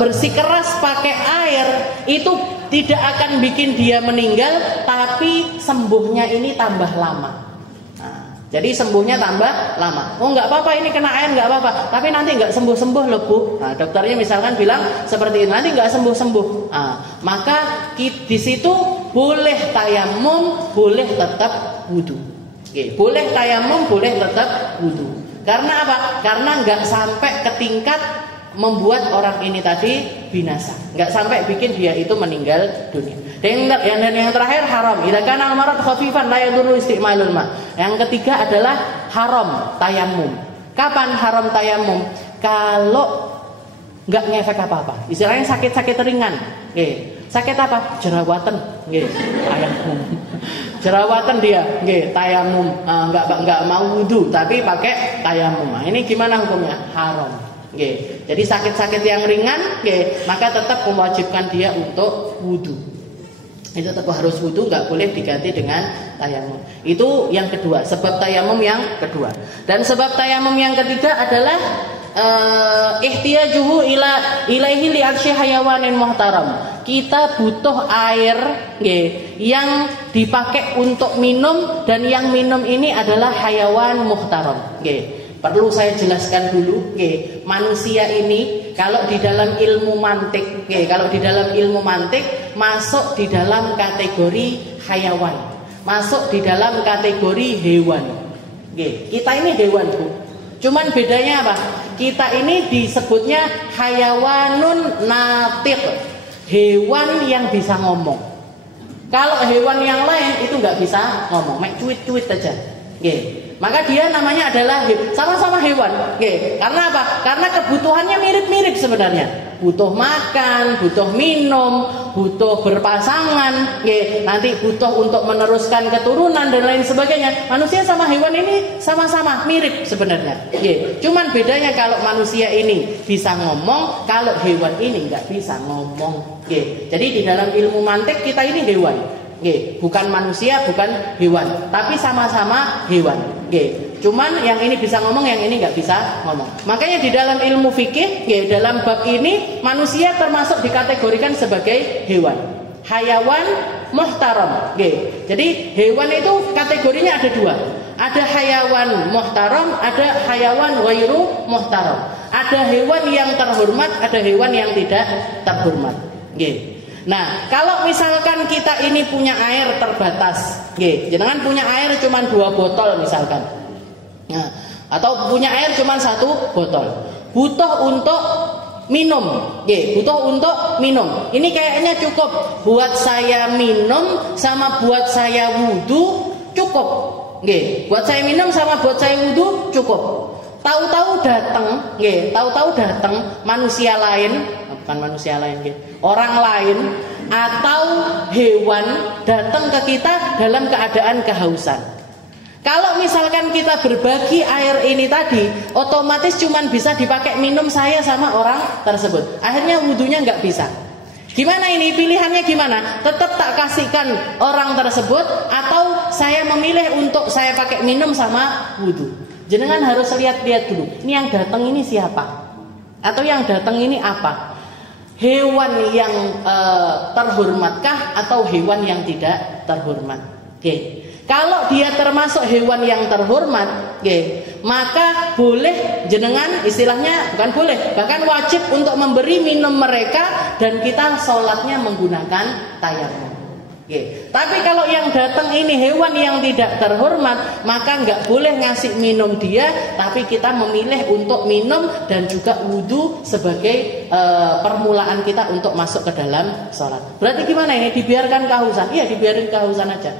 bersikeras pakai air itu tidak akan bikin dia meninggal, tapi sembuhnya ini tambah lama. Jadi sembuhnya tambah lama. Oh, nggak apa-apa ini kena air nggak apa-apa, tapi nanti nggak sembuh-sembuh loh Bu. Nah, dokternya misalkan bilang seperti ini, nanti nggak sembuh-sembuh. Nah, maka di situ boleh tayamum, boleh tetap wudu. Boleh tayamum, boleh tetap wudu. Karena apa? Karena nggak sampai ke tingkat membuat orang ini tadi binasa, nggak sampai bikin dia itu meninggal dunia. Dan yang terakhir haram. Idza kana al-marad khafifan la yadurru istimalul ma. Yang ketiga adalah haram tayamum. Kapan haram tayamum? Kalau nggak ngefek apa-apa. Istilahnya sakit-sakit ringan. Sakit apa? Jerawatan. Tayamum. Jerawatan dia, tayamum. Nggak mau wudu, tapi pakai tayamum. Nah, ini gimana hukumnya? Haram. Jadi sakit-sakit yang ringan, maka tetap mewajibkan dia untuk wudu. Itu tetap harus wudu, nggak boleh diganti dengan tayamum. Itu yang kedua, sebab tayamum yang kedua. Dan sebab tayamum yang ketiga adalah ihtiyajuhu ilaihi li arsy hayawanin muhtaram. Kita butuh air yang dipakai untuk minum, dan yang minum ini adalah hayawan muhtaram. Perlu saya jelaskan dulu, manusia ini kalau di dalam ilmu mantik, masuk di dalam kategori hayawan, masuk di dalam kategori hewan. Kita ini hewan Bu. Cuman bedanya apa? Kita ini disebutnya hayawanun natiq, hewan yang bisa ngomong. Kalau hewan yang lain itu nggak bisa ngomong, mek cuit-cuit aja. Maka dia namanya adalah sama-sama hewan. Karena apa? Karena kebutuhannya mirip-mirip sebenarnya. Butuh makan, butuh minum, butuh berpasangan, nanti butuh untuk meneruskan keturunan dan lain sebagainya. Manusia sama hewan ini sama-sama mirip sebenarnya. Cuman bedanya kalau manusia ini bisa ngomong, kalau hewan ini nggak bisa ngomong. Jadi di dalam ilmu mantik kita ini hewan. Bukan manusia, bukan hewan, tapi sama-sama hewan. Cuman yang ini bisa ngomong, yang ini nggak bisa ngomong. Makanya di dalam ilmu fikih, dalam bab ini manusia termasuk dikategorikan sebagai hewan, hayawan muhtaram. Jadi hewan itu kategorinya ada dua. Ada hayawan muhtaram, ada hayawan ghairu muhtaram. Ada hewan yang terhormat, ada hewan yang tidak terhormat. Nah, kalau misalkan kita ini punya air terbatas, jangan punya air cuma 2 botol misalkan, atau punya air cuma 1 botol, butuh untuk minum, butuh untuk minum. Ini kayaknya cukup buat saya minum sama buat saya wudu, cukup. Nggih, buat saya minum sama buat saya wudu cukup. Tahu-tahu datang, nggih, tahu-tahu datang manusia lain, bukan manusia lain nggih, orang lain atau hewan datang ke kita dalam keadaan kehausan. Kalau misalkan kita berbagi air ini tadi, otomatis cuman bisa dipakai minum saya sama orang tersebut. Akhirnya wudunya nggak bisa. Gimana ini? Pilihannya gimana? Tetap tak kasihkan orang tersebut atau saya memilih untuk saya pakai minum sama wudu? Jenengan harus lihat-lihat dulu. Ini yang datang ini siapa? Atau yang datang ini apa? Hewan yang terhormatkah atau hewan yang tidak terhormat? Oke. Kalau dia termasuk hewan yang terhormat, maka boleh jenengan, istilahnya bukan boleh, bahkan wajib untuk memberi minum mereka dan kita sholatnya menggunakan tayamum. Tapi kalau yang datang ini hewan yang tidak terhormat, maka nggak boleh ngasih minum dia, tapi kita memilih untuk minum dan juga wudhu sebagai permulaan kita untuk masuk ke dalam sholat. Berarti gimana ini? Dibiarkan kehausan? Iya, dibiarkan kehausan aja.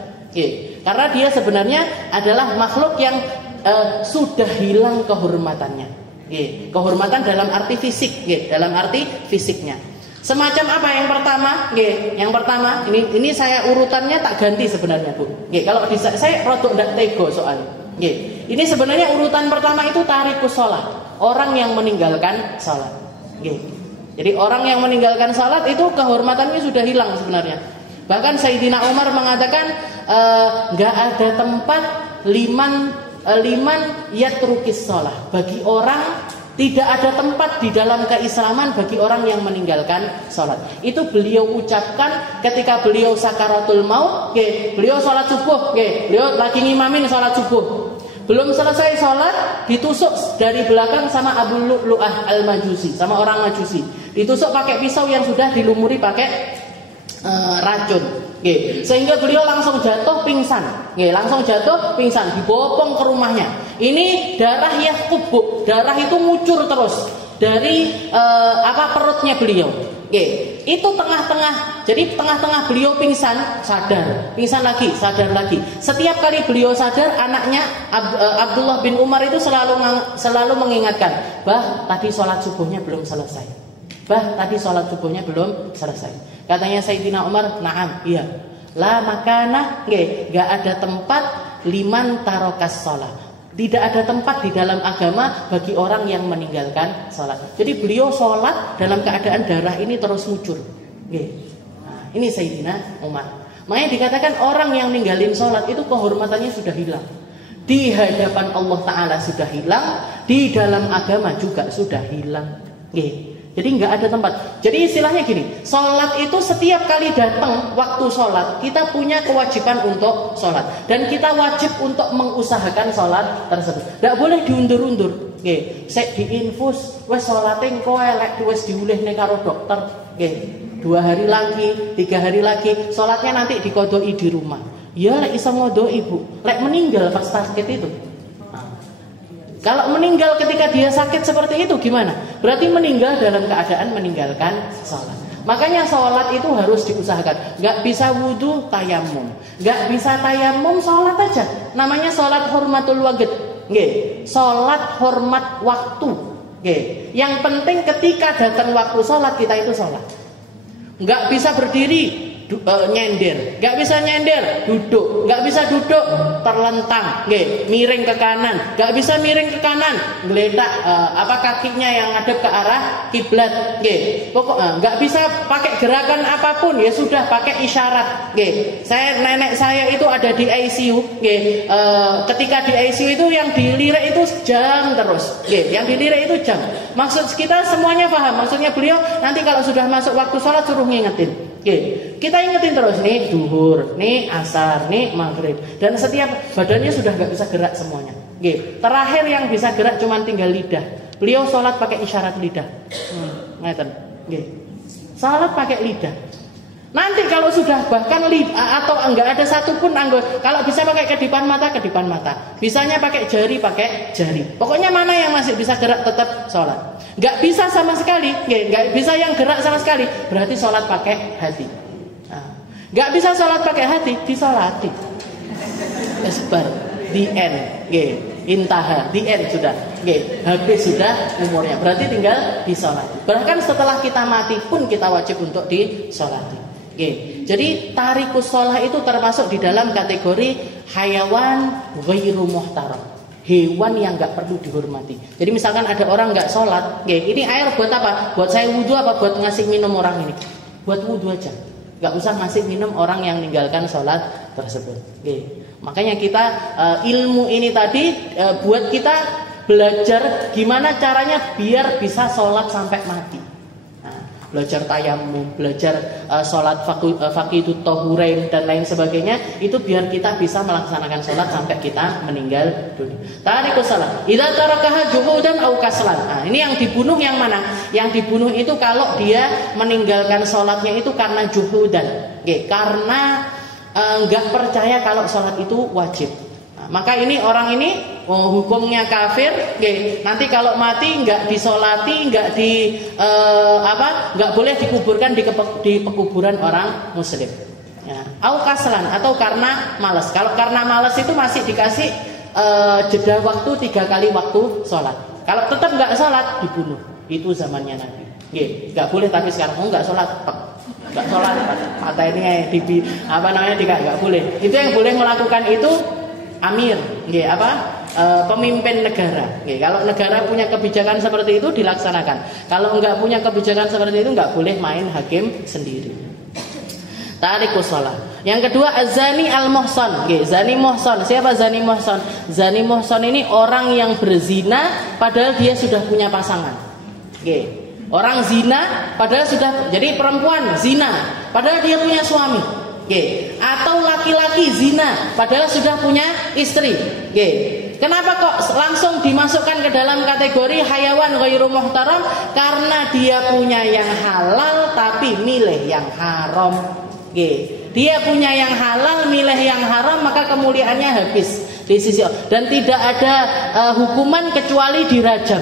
Karena dia sebenarnya adalah makhluk yang sudah hilang kehormatannya. Kehormatan dalam arti fisik, dalam arti fisiknya. Semacam apa yang pertama? Yang pertama, ini saya urutannya tak ganti sebenarnya, Bu. Kalau saya rodok ndak tego soalnya. Ini sebenarnya urutan pertama itu tarikus sholat, orang yang meninggalkan sholat. Jadi orang yang meninggalkan sholat itu kehormatannya sudah hilang sebenarnya. Bahkan Sayyidina Umar mengatakan nggak ada tempat liman yatrukis sholat, bagi orang tidak ada tempat di dalam keislaman bagi orang yang meninggalkan sholat. Itu beliau ucapkan ketika beliau sakaratul maut. Beliau sholat subuh, beliau lagi ngimamin sholat subuh. Belum selesai sholat, ditusuk dari belakang sama Abu Lu'lu'ah al-Majusi, sama orang Majusi. Ditusuk pakai pisau yang sudah dilumuri pakai racun. Sehingga beliau langsung jatuh pingsan. Langsung jatuh pingsan, dibopong ke rumahnya. Ini darah Yaqub, Bu. Darah itu ngucur terus dari perutnya beliau. Itu tengah-tengah. Jadi tengah-tengah beliau pingsan, sadar, pingsan lagi, sadar lagi. Setiap kali beliau sadar, anaknya Abdullah bin Umar itu selalu mengingatkan, "Bah, tadi sholat subuhnya belum selesai. Bah, tadi sholat subuhnya belum selesai." Katanya Sayyidina Umar, "Na'am, iya. La makanah, enggak ada tempat liman tarokas sholat." Tidak ada tempat di dalam agama bagi orang yang meninggalkan sholat. Jadi beliau sholat dalam keadaan darah ini terus ngucur. Nah, ini Sayyidina Umar. Makanya dikatakan orang yang ninggalin sholat itu kehormatannya sudah hilang. Di hadapan Allah Ta'ala sudah hilang, di dalam agama juga sudah hilang. Jadi nggak ada tempat. Jadi istilahnya gini, sholat itu setiap kali datang waktu sholat, kita punya kewajiban untuk sholat. Dan kita wajib untuk mengusahakan sholat tersebut. Nggak boleh diundur-undur. Sek diinfus, wes sholating kowe lek wes diulihne karo dokter. 2 hari lagi, 3 hari lagi, sholatnya nanti dikodoi di rumah. Ya lek iso ngodoi, Bu. Lek meninggal pas sakit itu. Kalau meninggal ketika dia sakit seperti itu gimana? Berarti meninggal dalam keadaan meninggalkan sholat. Makanya sholat itu harus diusahakan. Gak bisa wudu, tayamum. Gak bisa tayamum, sholat aja. Namanya sholat hormatul waqt. Sholat hormat waktu. Yang penting ketika datang waktu sholat, kita itu sholat. Gak bisa berdiri, nyender, nggak bisa nyender, duduk, nggak bisa duduk, terlentang, miring ke kanan, nggak bisa miring ke kanan, geletak kakinya yang ngadep ke arah kiblat, pokok nggak bisa pakai gerakan apapun, ya sudah pakai isyarat, nenek saya itu ada di ICU, ketika di ICU itu yang dilirik itu jam terus, yang dilirik itu jam. Maksud kita semuanya paham, maksudnya beliau nanti kalau sudah masuk waktu sholat suruh ngingetin. Kita ingetin terus, nih duhur, nih asar, nih maghrib. Dan setiap badannya sudah gak bisa gerak semuanya. Terakhir yang bisa gerak cuma tinggal lidah. Beliau sholat pakai isyarat lidah. Ngeten. Sholat pakai lidah. Nanti kalau sudah bahkan atau enggak ada satupun anggota, kalau bisa pakai kedipan mata, bisanya pakai jari, pokoknya mana yang masih bisa gerak tetap sholat. Enggak bisa sama sekali, enggak bisa yang gerak sama sekali, berarti sholat pakai hati. Enggak bisa sholat pakai hati, disolati. Esbar, the end, nggih. Intaha, the end sudah, nggih. Habis sudah umurnya. Berarti tinggal disolati. Bahkan setelah kita mati pun kita wajib untuk disolati. Nggih. Jadi tarikus shalah itu termasuk di dalam kategori hayawan ghairu muhtaram. Hewan yang nggak perlu dihormati. Jadi misalkan ada orang nggak sholat, ini air buat apa? Buat saya wudhu apa buat ngasih minum orang ini? Buat wudhu aja. Nggak usah ngasih minum orang yang meninggalkan sholat tersebut. Makanya kita ilmu ini tadi buat kita belajar gimana caranya biar bisa sholat sampai mati. Belajar tayamum, belajar sholat faqidut tahurain dan lain sebagainya, itu biar kita bisa melaksanakan sholat sampai kita meninggal dunia. Tarikus shalah idza tarakaha juhudan au kaslan. Nah, ini yang dibunuh yang mana? Yang dibunuh itu kalau dia meninggalkan sholatnya itu karena juhudan, karena nggak percaya kalau sholat itu wajib. Maka ini orang ini hukumnya kafir. Nanti kalau mati nggak disolati, nggak boleh dikuburkan di pekuburan orang muslim. Au kaslan atau karena malas. Kalau karena malas itu masih dikasih jeda waktu 3 kali waktu sholat. Kalau tetap nggak sholat dibunuh. Itu zamannya Nabi. Nggak boleh tapi sekarang nggak sholat. Nggak sholat mata ini nggak boleh. Itu yang boleh melakukan itu amir, pemimpin negara. Kalau negara punya kebijakan seperti itu dilaksanakan. Kalau nggak punya kebijakan seperti itu nggak boleh main hakim sendiri. Tarikus shalah. Yang kedua azani al-muhsan. Zani muhsan. Siapa zani muhsan? Zani muhsan ini orang yang berzina padahal dia sudah punya pasangan. Orang zina padahal sudah, jadi perempuan zina padahal dia punya suami. Atau laki-laki zina padahal sudah punya istri. Kenapa kok langsung dimasukkan ke dalam kategori hayawan ghairu muhtaram? Karena dia punya yang halal tapi milih yang haram. Dia punya yang halal milih yang haram, maka kemuliaannya habis di sisi Allah. Dan tidak ada hukuman kecuali dirajam.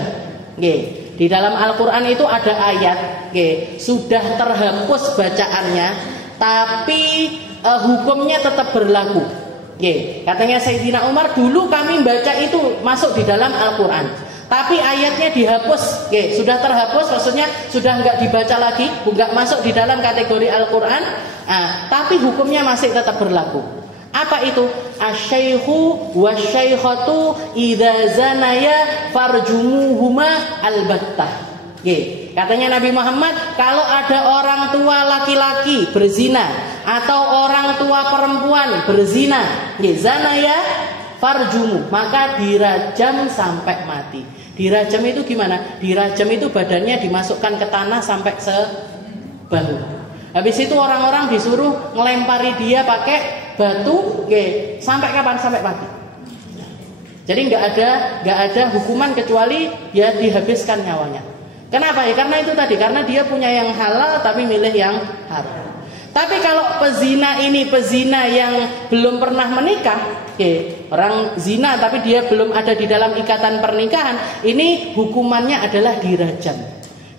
Di dalam Al-Quran itu ada ayat, sudah terhapus bacaannya, tapi hukumnya tetap berlaku. Katanya Sayyidina Umar, dulu kami baca itu masuk di dalam Al-Quran, tapi ayatnya dihapus. Sudah terhapus, maksudnya sudah nggak dibaca lagi, nggak masuk di dalam kategori Al-Quran, tapi hukumnya masih tetap berlaku. Apa itu? Asy-syaikhu wasy-syaikhatu idza zanaya farjumuhuma albattah. Katanya Nabi Muhammad, kalau ada orang tua laki-laki berzina atau orang tua perempuan berzina, zanaya farjumu, maka dirajam sampai mati. Dirajam itu gimana? Dirajam itu badannya dimasukkan ke tanah sampai sebahu. Habis itu orang-orang disuruh ngelempari dia pakai batu, sampai kapan? Sampai mati. Jadi nggak ada hukuman kecuali ya dihabiskan nyawanya. Kenapa ya? Karena itu tadi, karena dia punya yang halal tapi milih yang haram. Tapi kalau pezina ini pezina yang belum pernah menikah, orang zina tapi dia belum ada di dalam ikatan pernikahan, ini hukumannya adalah dirajam.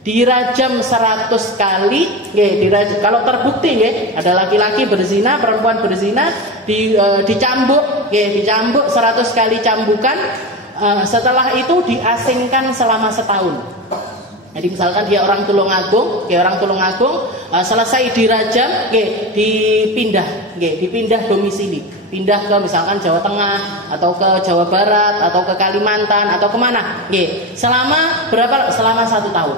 Dirajam 100 kali, dirajam. Kalau terbukti ada laki-laki berzina, perempuan berzina, dicambuk, dicambuk 100 kali cambukan. Setelah itu diasingkan selama setahun. Jadi misalkan dia orang Tulungagung, selesai dirajam, dipindah domisili, pindah ke misalkan Jawa Tengah atau ke Jawa Barat atau ke Kalimantan atau kemana, selama berapa? Selama 1 tahun.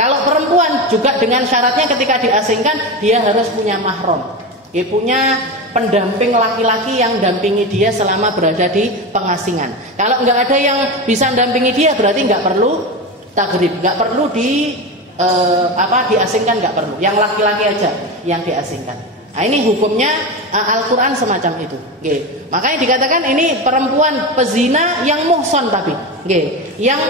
Kalau perempuan juga dengan syaratnya ketika diasingkan dia harus punya mahram, punya pendamping laki-laki yang dampingi dia selama berada di pengasingan. Kalau nggak ada yang bisa dampingi dia, berarti nggak perlu tagrib, nggak perlu diasingkan, nggak perlu. Yang laki-laki aja yang diasingkan. Nah, ini hukumnya Al-Quran semacam itu. Makanya dikatakan ini perempuan pezina yang muhson tapi, yang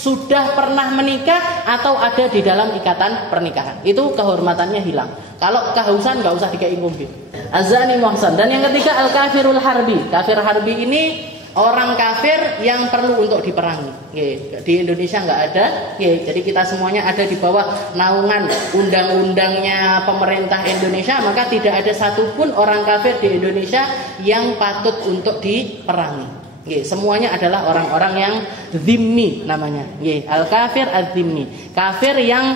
sudah pernah menikah atau ada di dalam ikatan pernikahan, itu kehormatannya hilang. Kalau kehausan nggak usah dikei ngombe. Azani muhsan. Dan yang ketiga al-kafirul harbi. Kafir harbi ini orang kafir yang perlu untuk diperangi. Di Indonesia nggak ada. Jadi kita semuanya ada di bawah naungan undang-undangnya pemerintah Indonesia, maka tidak ada satupun orang kafir di Indonesia yang patut untuk diperangi. Semuanya adalah orang-orang yang zimmi namanya. Al-kafir az-zimmi. Kafir yang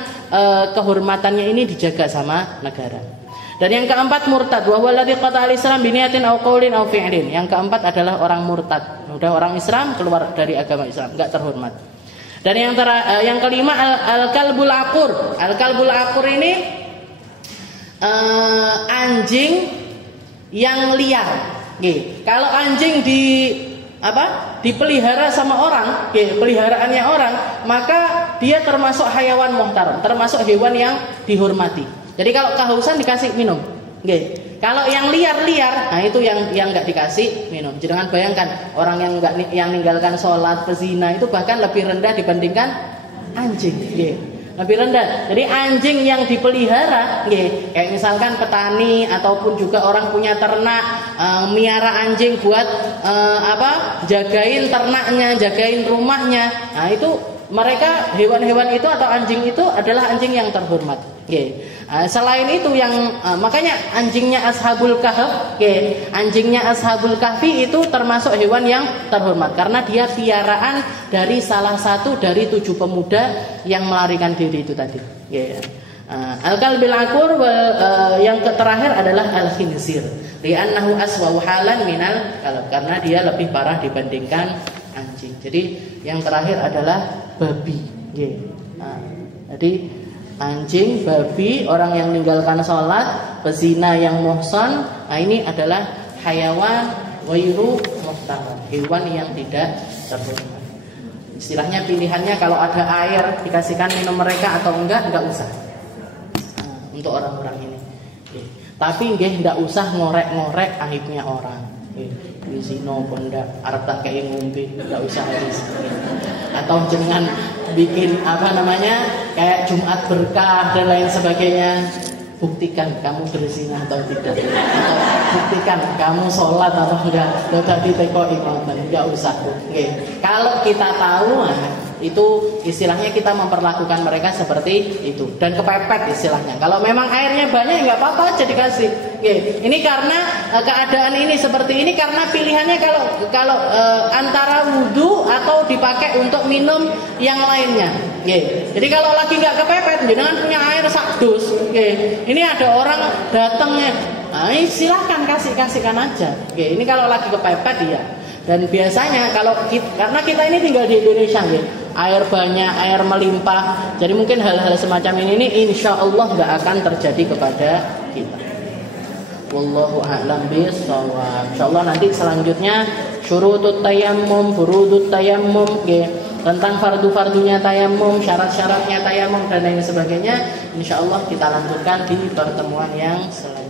kehormatannya ini dijaga sama negara. Dan yang keempat murtad, wa huwa alladzi qata'a al-islam bi niyatin aw qaulin aw fi'lin. Yang keempat adalah orang murtad. Udah orang Islam keluar dari agama Islam, enggak terhormat. Dan yang kelima al-kalbul aqur. Al-kalbul aqur ini anjing yang liar. Kalau anjing dipelihara sama orang, peliharaannya orang, maka dia termasuk hayawan muhtaram, termasuk hewan yang dihormati. Jadi kalau kehausan dikasih minum. Kalau yang liar-liar, nah itu yang nggak dikasih minum. Jangan bayangkan orang yang ninggalkan sholat, pezina itu bahkan lebih rendah dibandingkan anjing. Lebih rendah. Jadi anjing yang dipelihara, kayak misalkan petani ataupun juga orang punya ternak, miara anjing buat jagain ternaknya, jagain rumahnya. Nah itu mereka hewan-hewan itu atau anjing itu adalah anjing yang terhormat. Selain itu makanya anjingnya Ashabul Kahf, anjingnya Ashabul Kahfi itu termasuk hewan yang terhormat karena dia piaraan dari salah satu dari 7 pemuda yang melarikan diri itu tadi. Al-kalbil aqur yang terakhir adalah al-khinzir. Li'annahu aswa'u halan minal kalb, karena dia lebih parah dibandingkan anjing. Jadi yang terakhir adalah babi. Jadi anjing, babi, orang yang meninggalkan sholat, pezina yang muhsan, nah ini adalah hayawan ghairu muhtaram, hewan yang tidak terhormat. Istilahnya pilihannya kalau ada air dikasihkan minum mereka atau enggak usah. Untuk orang-orang ini. Tapi enggak usah ngorek-ngorek aibnya orang. Di sino pondak arep tak kayak ngombe, enggak usah habis. Atau jangan bikin kayak Jumat berkah dan lain sebagainya. Buktikan kamu berzina atau tidak, atau buktikan kamu sholat atau enggak. Tidak ditekoki enggak usah. Kalau kita tahu, itu istilahnya kita memperlakukan mereka seperti itu dan kepepet istilahnya. Kalau memang airnya banyak enggak apa-apa aja dikasih. Ini karena keadaan ini seperti ini karena pilihannya kalau antara wudhu atau dipakai untuk minum yang lainnya. Jadi kalau lagi nggak kepepet, jangan punya air sak dus. Ini ada orang datangnya, silahkan kasihkan aja. Ini kalau lagi kepepet ya. Dan biasanya karena kita ini tinggal di Indonesia, air banyak, air melimpah. Jadi mungkin hal-hal semacam ini insya Allah nggak akan terjadi kepada kita. Wallahu a'lam bishawab. Insyaallah nanti selanjutnya syurutut tayammum, furudut tayammum, tentang fardu-fardunya tayammum, syarat-syaratnya tayammum dan lain sebagainya. Insyaallah kita lanjutkan di pertemuan yang selanjutnya.